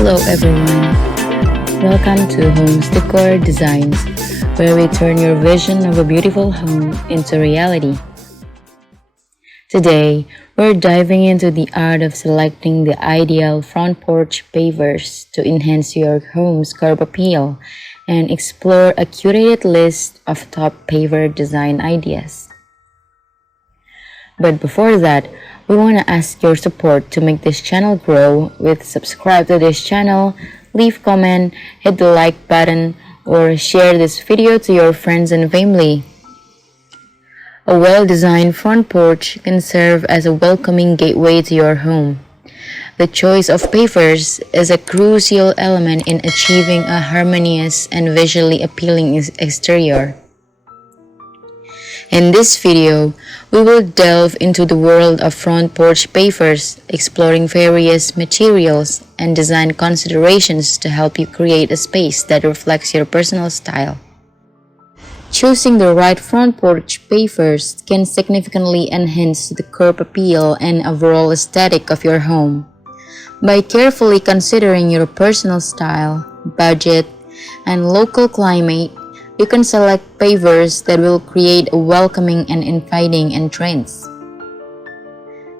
Hello everyone, welcome to Homes Decor Designs, where we turn your vision of a beautiful home into reality. Today, we're diving into the art of selecting the ideal front porch pavers to enhance your home's curb appeal and explore a curated list of top paver design ideas. But before that, we want to ask your support to make this channel grow with subscribe to this channel, leave comment, hit the like button, or share this video to your friends and family. A well-designed front porch can serve as a welcoming gateway to your home. The choice of pavers is a crucial element in achieving a harmonious and visually appealing exterior. In this video, we will delve into the world of front porch pavers, exploring various materials and design considerations to help you create a space that reflects your personal style. Choosing the right front porch pavers can significantly enhance the curb appeal and overall aesthetic of your home. By carefully considering your personal style, budget, and local climate, you can select pavers that will create a welcoming and inviting entrance.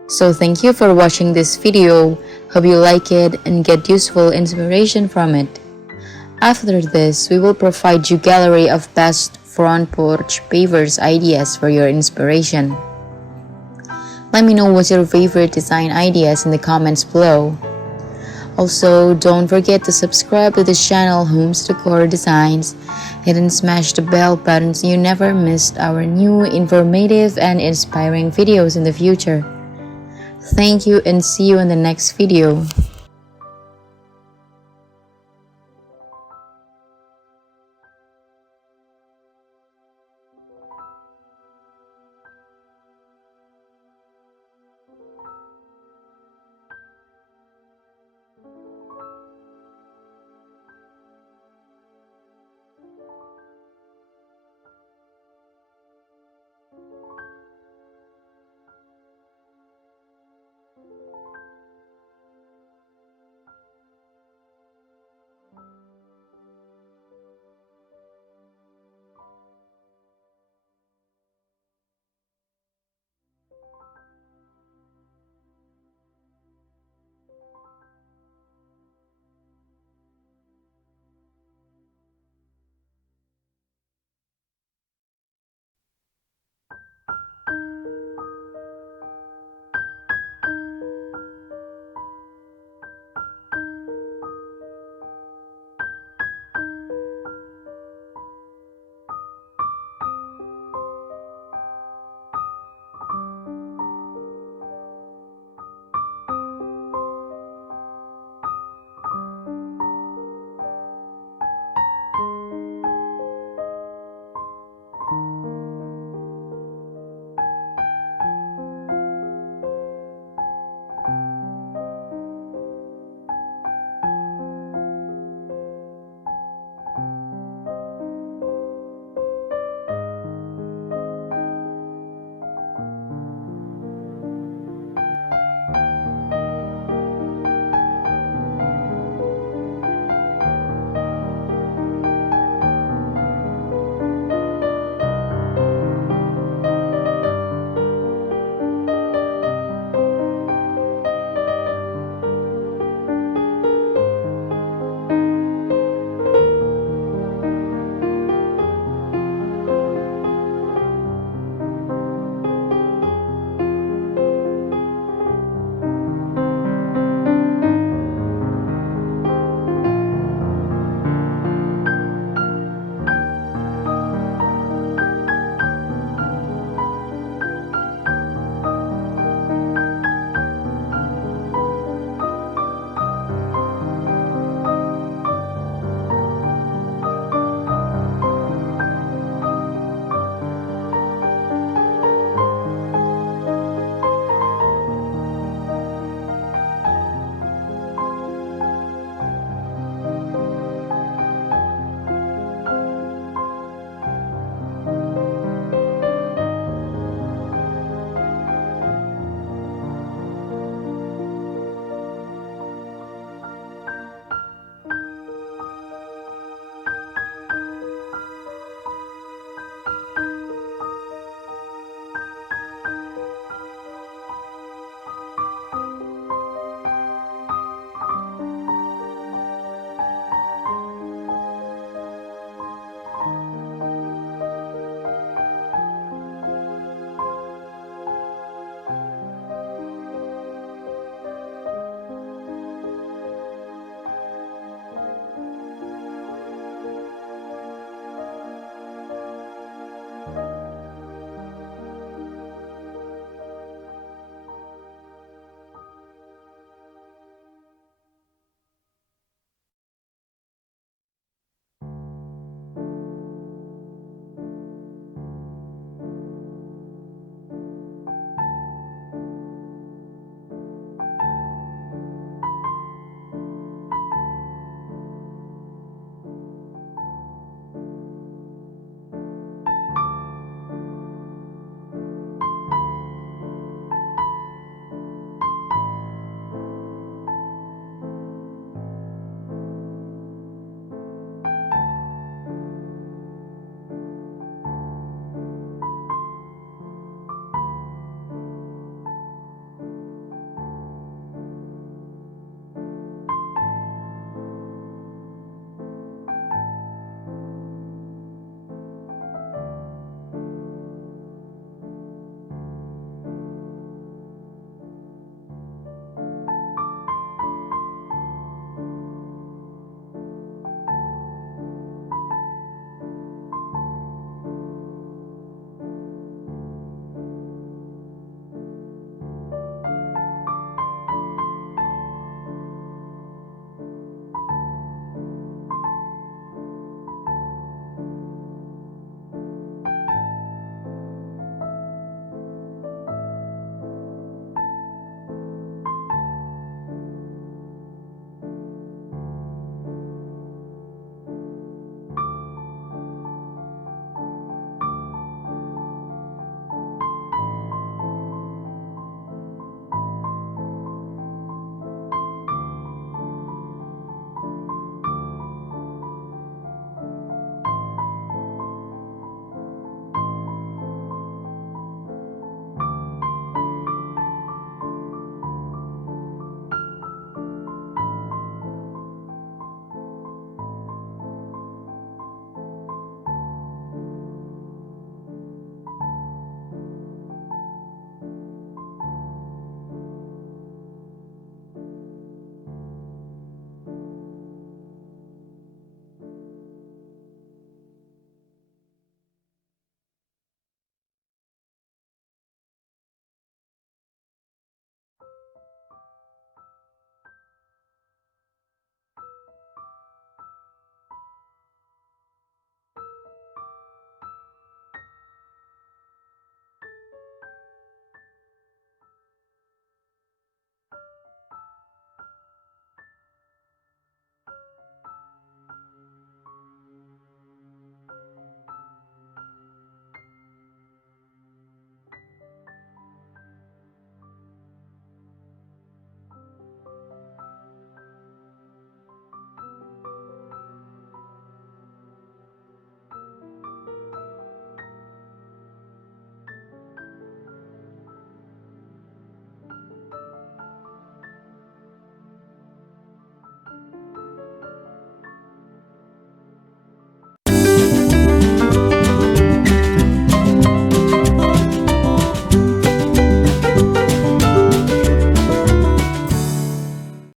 So thank you for watching this video. Hope you like it and get useful inspiration from it. After this, we will provide you a gallery of best front porch pavers ideas for your inspiration. Let me know what's your favorite design ideas in the comments below. Also, don't forget to subscribe to this channel, Homes Decor Designs, and smash the bell button so you never miss our new informative and inspiring videos in the future. Thank you and see you in the next video.